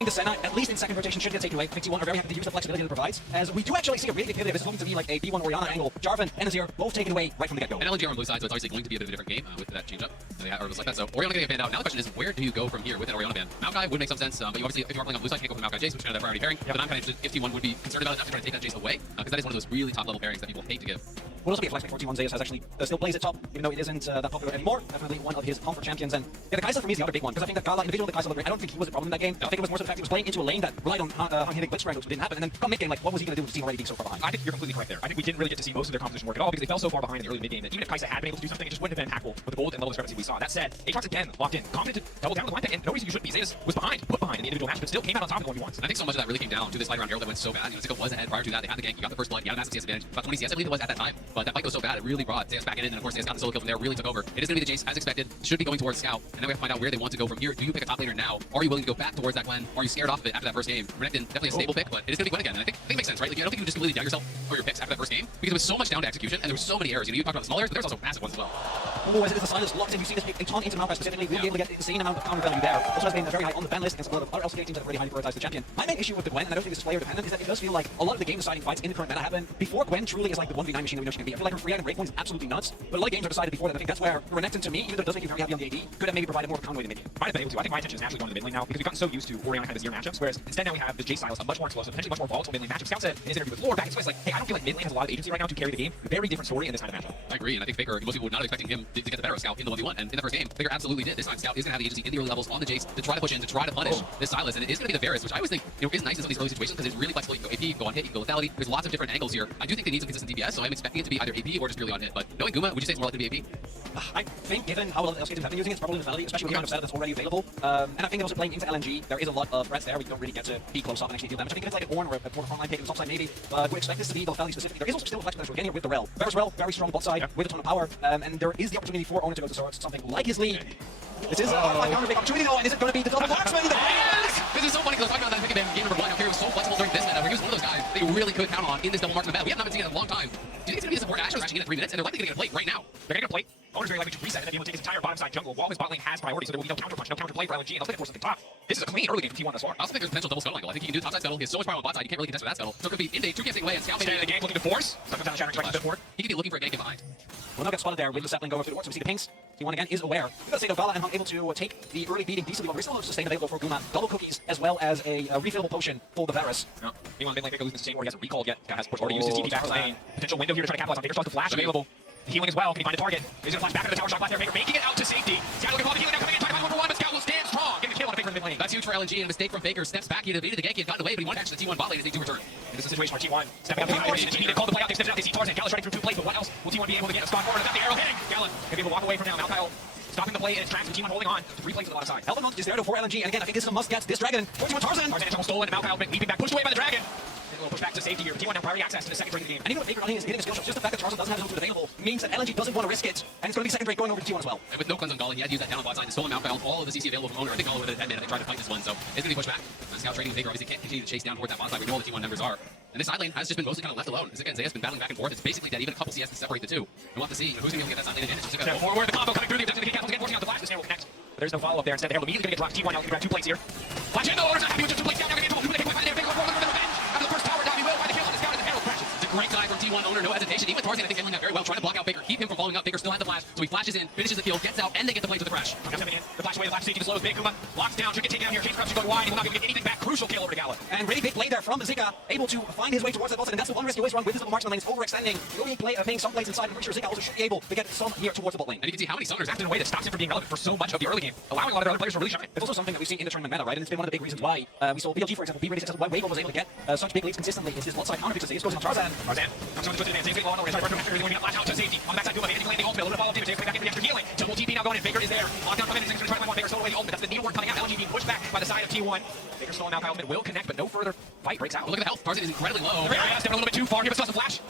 The Senna, at least in second rotation, should get taken away. I think T1 are very happy to use the flexibility that it provides, as we do actually see a really big pivot. This is going to be like a B1 Orianna angle. Jarvan and Azir both taken away right from the get-go. And LNG are on blue side, so it's obviously going to be a bit of a different game with that change-up. Or just like that. So Orianna getting banned out. Now the question is, where do you go from here with an Orianna ban? Maokai would make some sense, but you obviously, if you are playing on blue side, you can't go for Maokai Jace, which is kind of that priority pairing. Yep. But I'm kind of interested if T1 would be concerned about it enough to try to take that Jace away, because that is one of those really top-level pairings that people hate to give. Will also be a flex pick for T1. Zeus has actually still plays it top, even though it isn't that popular anymore. Definitely one of his comfort champions. And yeah, the Kai'Sa for me is the other big one, because I think that Gala, individually, the Kai'Sa looked great. I don't think he was a problem in that game. I think it was more so the fact he was playing into a lane that relied on hitting blitz strangles, but didn't happen. And then come mid-game, like, what was he going to do with the team already being so far behind? I think you're completely correct there. I think we didn't really get to see most of their composition work at all because they fell so far behind in the early mid-game that even if Kai'Sa had been able to do something, it just wouldn't have been impactful with the gold and level discrepancy we saw. That said, Aatrox again locked in, confident to double down with the line pick, and no reason you shouldn't be. Zeus was put behind in the individual match, but still came out on top of the 1v1s. I think so much of that really came down to this light round hero that went so bad. You know, Zika was ahead prior to that. They had the gank, you got the first blood, you had a massive CS advantage. About 20 CS, I believe it was at that time. But that fight goes so bad, it really brought Zeus back in, and of course Zeus got the solo kill from there, really took over. It is going to be the Jace as expected, should be going towards Scout, and then we have to find out where they want to go from here. Do you pick a top laner now? Are you willing to go back towards that Gwen? Are you scared off of it after that first game? Renekton, definitely a stable pick, but it is going to be Gwen again. And I think it makes sense, right? Like, I don't think you just completely doubt yourself or your picks after that first game, because it was so much down to execution, and there were so many errors. You know, you talked about the small errors, but there's also massive ones as well. Oh, as it is a Silas locked in, you see this a ton into Maokai specifically, we'll be able to get insane amount of counter value there. Also has been very high on the ban list against a lot of other LCK teams that have really highly prioritized the champion. My main issue with the Gwen, and I don't think this is player dependent, is that it does feel like a lot of the game deciding fights in the current meta happen before Gwen truly is like the 1v9 machine that we know she can be. I feel like her free item breakpoint is absolutely nuts, but a lot of games are decided before that. I think that's where Renekton, to me, even though it does make you very happy on the AD, could have maybe provided more of a counterweight in mid game. Might have been able to. I think my attention is naturally going to the mid lane now because we've gotten so used to Orianna kind of Azir matchups, whereas instead now we have the Jace Silas, a much more explosive, potentially much more volatile mid lane matchup. Scout said in his interview with Lore back in Swiss, like, hey, I don't feel like mid lane has a lot of agency right now to carry the game. Very different story in this kind of matchup. I agree, and I think Faker, most people would not have expecting him to get the better of Scout in the 1v1, and in the first game, Faker absolutely did. This time Scout is going to have the agency in the early levels on the Jace to try to push in, to try to punish this Silas, and it is going to be the Varus, which I always think, you know, is nice in some of these early situations because it's really flexible. You can go AP, go on hit, you can go lethality. There's lots of different angles here. I do think they need some consistent DPS, so I'm expecting it to be either AP or just purely on hit. But knowing Guma, would you say it's more likely to be AP? I think given how well the LCK teams have been using it, it's probably lethality, especially with the amount of setup that's already available. And I think they're also playing into LNG. There is a lot of threats there where you don't really get to be close up and actually deal damage. I think if it's like an Ornn or a frontline pick on the top side maybe, we expect this to be lethality specifically. There is also still a flex potential again here with the Rel. Varus Rel, very strong bot side with a ton of power, and there is the opportunity for Ornn to go to swords, something like his lead. This is a counter big opportunity though, and is it going to be the double marksman? This is so funny because I was talking about that pick game number 1. How he was so flexible during this meta, where he was one of those guys that you really could count on in this double marksman meta. We have not been seeing it in a long time. Do you think it's going to be the support Ashe crashing in at 3 minutes, and they're likely going to get a plate right now? They're going to get a plate. Owner's very likely to reset and then be able to take his entire bottom side jungle while his bot lane has priority, so there will be no counter punch, no counter play for LNG, and they'll stick force at the top. This is a clean early game for T1 thus far. I also think there's potential double scuttle angle. I think he can do top side scuttle. He has so much power on bot side, you can't really contest with that scuttle. So it could be in day 2 camps taking away, and Scout maybe in the game looking to force. Stuck down the shattering strike a bit forward. He could be looking for a gank behind. We'll now get spotted there with the sapling going through the ward, so we see the pinks. T1 again is aware. We've got to say though, Gala and Hunt able to take the early beating decently well. We're still able to sustain available for Guma. Double cookies as well as a refillable potion for the Varus. No. Meanwhile, mid lane Faker losing the same where he hasn't recalled yet. Has already used his TP back lane. Potential window here to try to capitalize on. Faker starts to flash available. The healing as well. Can he find a target? He's gonna flash back into the tower shot blast there. Faker making it out to safety. Scout looking for the healing now coming in. Trying to find 1-for-1, but Scout will stand strong. Getting a kill on Faker in mid lane. That's huge for LNG, and a mistake from Faker. Steps back, he evaded the gank, he had gotten away, but he wanted to catch the T1 bot lane as they do return. And this is a situation where T1 stepping up to the TP to call the play out. They extended out. They see Tarzan. Gala's ready for 2 plays, but what else will T1 be able to get? Scott forward, got the arrow hitting. Gala gonna be able to walk away from now. Maokai stopping the play in its tracks, and T1 holding on to 3 plays to the bottom side. Elven is there to for LNG, and again, I think this is a must-get. This dragon, forcing with Tarzan. Tarzan almost stolen, and Maokai leaping back, pushed away by the dragon. A little push back to safety here. T1 now priority access to the second drake of the game. And even with Faker running is hitting a skill shot, just the fact that Tarzan doesn't have his ultimate available means that LNG doesn't want to risk it, and it's going to be second drake going over to T1 as well. And with no cleanse on Gala, he had to use that down on bot side. The stolen Mount found all of the CC available from Owner. I think Gala with a 10 minute, they tried to fight this one, so it's going to be pushed back. Scout trading Faker obviously can't continue to chase down toward that bot side. We know all the T1 members are. And this side lane has just been mostly kind of left alone. As again, Zeus has been battling back and forth. It's basically dead, even a couple CS to separate the two. We'll have to see who's going to be able to get that side lane advantage. Forward, the combo coming through. The objective capitals again, forcing out the flash. This will connect. But there's no follow-up there. Instead, they're immediately going to get dropped. T1 now can grab 2 plates here. Flash in, no, Owner's not happy with just 2 plates down. Now going to get 2 plates right there. Faker forward, revenge. After the first tower down, he will find the kill on the Scout as the Herald crashes. It's a great dive from T1 Owner, no hesitation. Even Tarzan, I think, handling that very well, trying to block out Faker, keep him from following up. Faker still had the flash, so he flashes in, finishes the kill, gets out, and they get the plays with the crash. Now coming in, the flash away, the flash safety, the slow is big. Kuma locks down, should get taken down here. Chase Crouch should go wide, he will not be able to get anything back. Crucial kill over to Gala. And really big play there from Zika, able to find his way towards that bot side, and that's the one risk you always run with his double marksman lane. It's overextending. The only play paying some plays inside, I'm pretty sure Zika also should be able to get some here towards the bot lane. And you can see how many summoners acted in a way that stops him from being relevant for so much of the early game, allowing a lot of other players to really shine. It's also something that we've seen in the tournament meta, right? And it's been one of the big reasons why we saw BLG, for example, be really successful, why Wave was able to get such big leads consistently. Is his bot side counter picks. It goes on Tarzan. Tarzan comes on to the advance. Low on the right, when we got flash out to safety. On the backside, Guma, he landing ultimate, a little follow-up damage. Back in the extra healing. Double TP now going in. Faker is there. Lockdown coming in. He's going to try to find one. Faker stole away the ultimate. That's the needle work coming out. LNG being pushed back by the side of T1. Faker stolen out. Ultimate will connect, but no further fight breaks out. Look at the health. Tarzan is incredibly low. Stepping a little bit too far here, but still has a flash.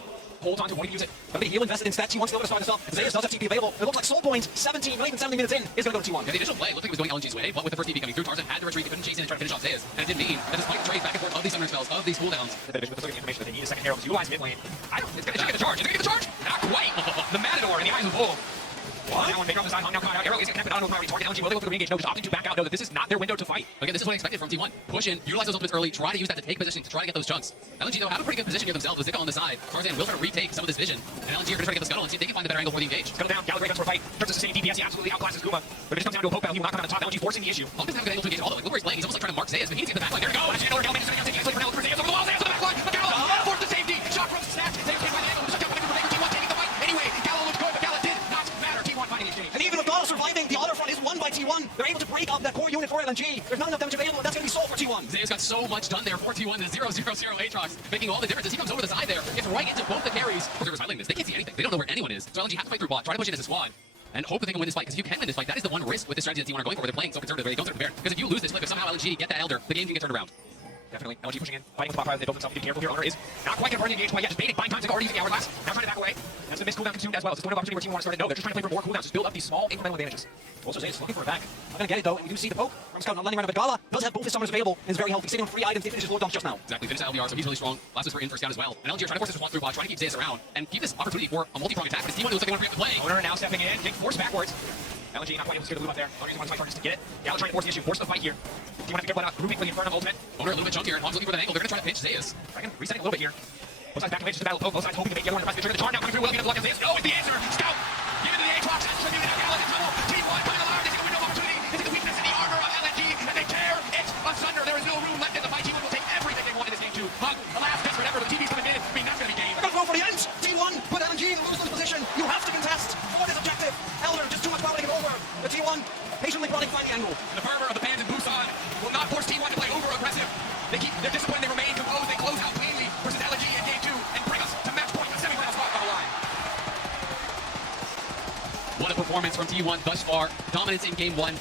Holds on to one, he use it. But the heal invested in stats, T1 still going to start this up. Zeus does have TP available. It looks like Soul Point, 17, not even 70 minutes in, is going to go to T1. Yeah, the initial play looked like it was going LNG's way, but with the first TP coming through, Tarzan had to retreat. He couldn't chase in and try to finish off Zeus. And it did mean that despite the trade back and forth of these summoner spells, of these cooldowns, the division with the information that they need a second hero to utilize mid lane. It's going to get the charge. It's going to get the charge. Not quite. The Matador in the eyes of Bull. Now when Faker on the side, Hung now caught out. Arrow isn't connected. on with priority target. LNG will they go for the re-engage? No, just opting to back out. Know that this is not their window to fight. Again, this is what I expected from T1. Push in, utilize those ultimates early, try to use that to take position, to try to get those chunks. LNG, though, have a pretty good position here themselves with Zika on the side. Tarzan will try to retake some of this vision, and LNG are going to try to get the scuttle and see if they can find the better angle for the engage. Scuttle down, Gallagher goes for a fight. Turns to sustain DPS, he absolutely outclasses Guma. But it just comes down to a poke battle. He will not come out on top. LNG forcing the issue. Hawk doesn't have a good angle to engage all the way. Look where he's laying. He's almost like trying to mark Zayas, but he needs to get the backline. There he goes! Flash in over, Gallagher sitting out, taking a slate for now. For Zayas over the wall, Zayas on the backline. But Gallo forced the safety. Shot from snap. Zayas came by the angle. Shut down for T1 taking the fight. Anyway, Gallo looks good, but Gallo did not matter. T1 fighting exchange. And even with Gala surviving, the other front is won by T1. They're able to break up that core unit for LNG. There's not enough damage available, and that's going to be solved for T1. Zayas got so much done there for T1, the 0-0-0 Aatrox, making all the difference as he comes over the side there. It's right into both the carries. Observers highlighting this. They can't see anything. They don't know where anyone is. So LNG have to fight through bot, try to push in as a squad, and hope that they can win this fight. Because if you can win this fight, that is the one risk with this strategy that T1 are going for. They're playing so conservative, they don't start prepared. Because if you lose this clip, if somehow LNG get that Elder, the game can get turned around. Definitely. LNG pushing in, fighting with spot fire. They built themselves. Need to be careful here. Honor is not quite converting the engage quite yet. Just baiting, buying time. Zika already using the hourglass. Now trying to back away. That's the missed cooldown consumed as well. It's this window of opportunity where T1 started. No, they're just trying to play for more cooldowns. Just build up these small incremental advantages. Also, Zayas looking for a back. Not going to get it though, and we do see the poke from Scout not landing right, but Gala does have both his summons available and is very healthy, sitting on 3 items. They finish his low dump just now. Exactly, finish that LBR, so he's really strong. Last is for in for Scout as well. And LNG are trying to force this response through bot, trying to keep Zayas around and keep this opportunity for a multi-pronged attack. Because T1 looks like they want to preempt the play. Owner now stepping in, getting forced backwards. LNG not quite able to steer the loop up there. Owner using one of his fight charges to get it. Gallo trying to force the issue, force the fight here. T1 have to get one out, grouping for the Inferno ultimate. Owner a little bit chunkier, and Hog's looking for that angle. They're going to try to pinch Zayas. Dragon resetting a little bit here. Both sides back to just a battle poke. Both sides hoping to make the other one press the trigger. The charm now coming through. Will be enough luck as Zayas. No, it's the answer. Scout. Give it to the Aatrox. Distributed out. Gallo's in trouble. T1 coming alive. They see a window of opportunity. They see the weakness in the armor of LNG, and they tear it asunder. There is no room left in the fight. T1 will take everything they want in this game too. Hug, the last desperate effort. The TV's coming in. I mean, that's going to be game. They're going to go for the end. T1 put LNG in a lose position. You have to contest for this objective. Elder just too much power to get over. The T1 patiently plotting to find the angle. The fervor of the fans in Busan will not force T1 to play over aggressive. They keep their discipline. They remain composed. They close out cleanly versus LNG in game 2 and bring us to match point, the semifinal spot on the line. What a performance from T1 thus far. Dominance in game 1.